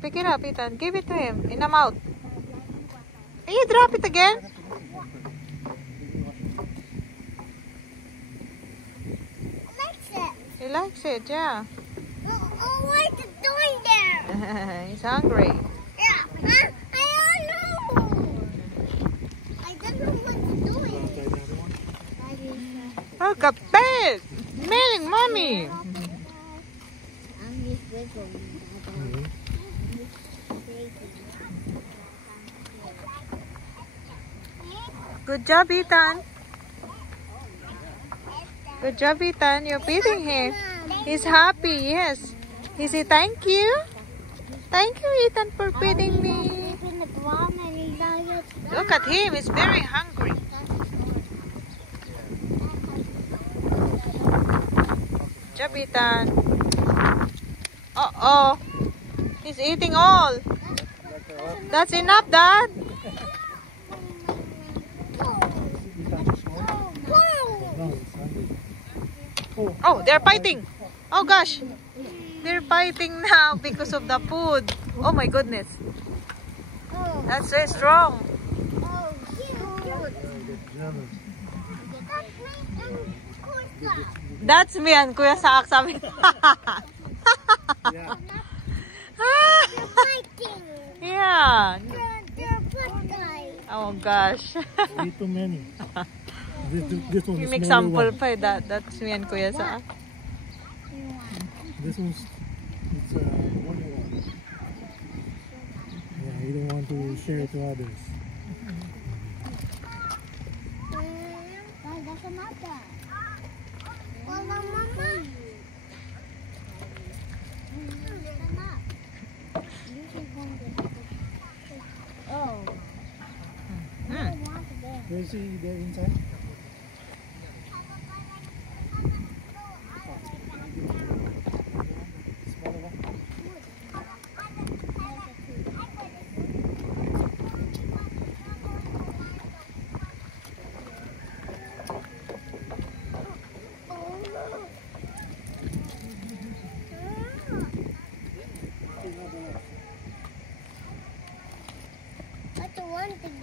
Pick it up, Ethan. Give it to him in the mouth. And you drop it again? He likes it, yeah. Oh, what's it doing there? He's hungry. Yeah, I don't know. I don't know what it's doing. Look, a pig! Smelling mommy! Good job, Ethan. Good job, Ethan. You're feeding him. He's happy, yes. He said, thank you. Thank you, Ethan, for feeding me. Look at him. He's very hungry. Good job, Ethan. Uh-oh. He's eating all. That's enough, Dad. Oh, they're fighting. Oh gosh. They're fighting now because of the food. Oh my goodness. That's very strong. That's me and Kuya Saak sabi. Yeah. Oh gosh. Way too many. This one You is make smaller sample one. pa. That's me and Kuya Saak. This one's it's one one. Yeah, you don't want to share it to others. That's another. Well, Mama. Oh. Where is he there inside? Smaller one. What do you want to do?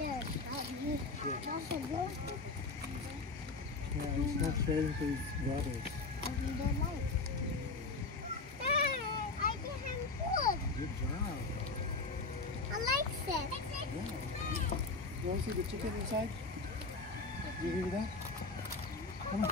Yeah, he's not sharing to his brothers. I give him food. Good job. I like it. Yeah. You want to see the chicken inside? You give me that? Come on.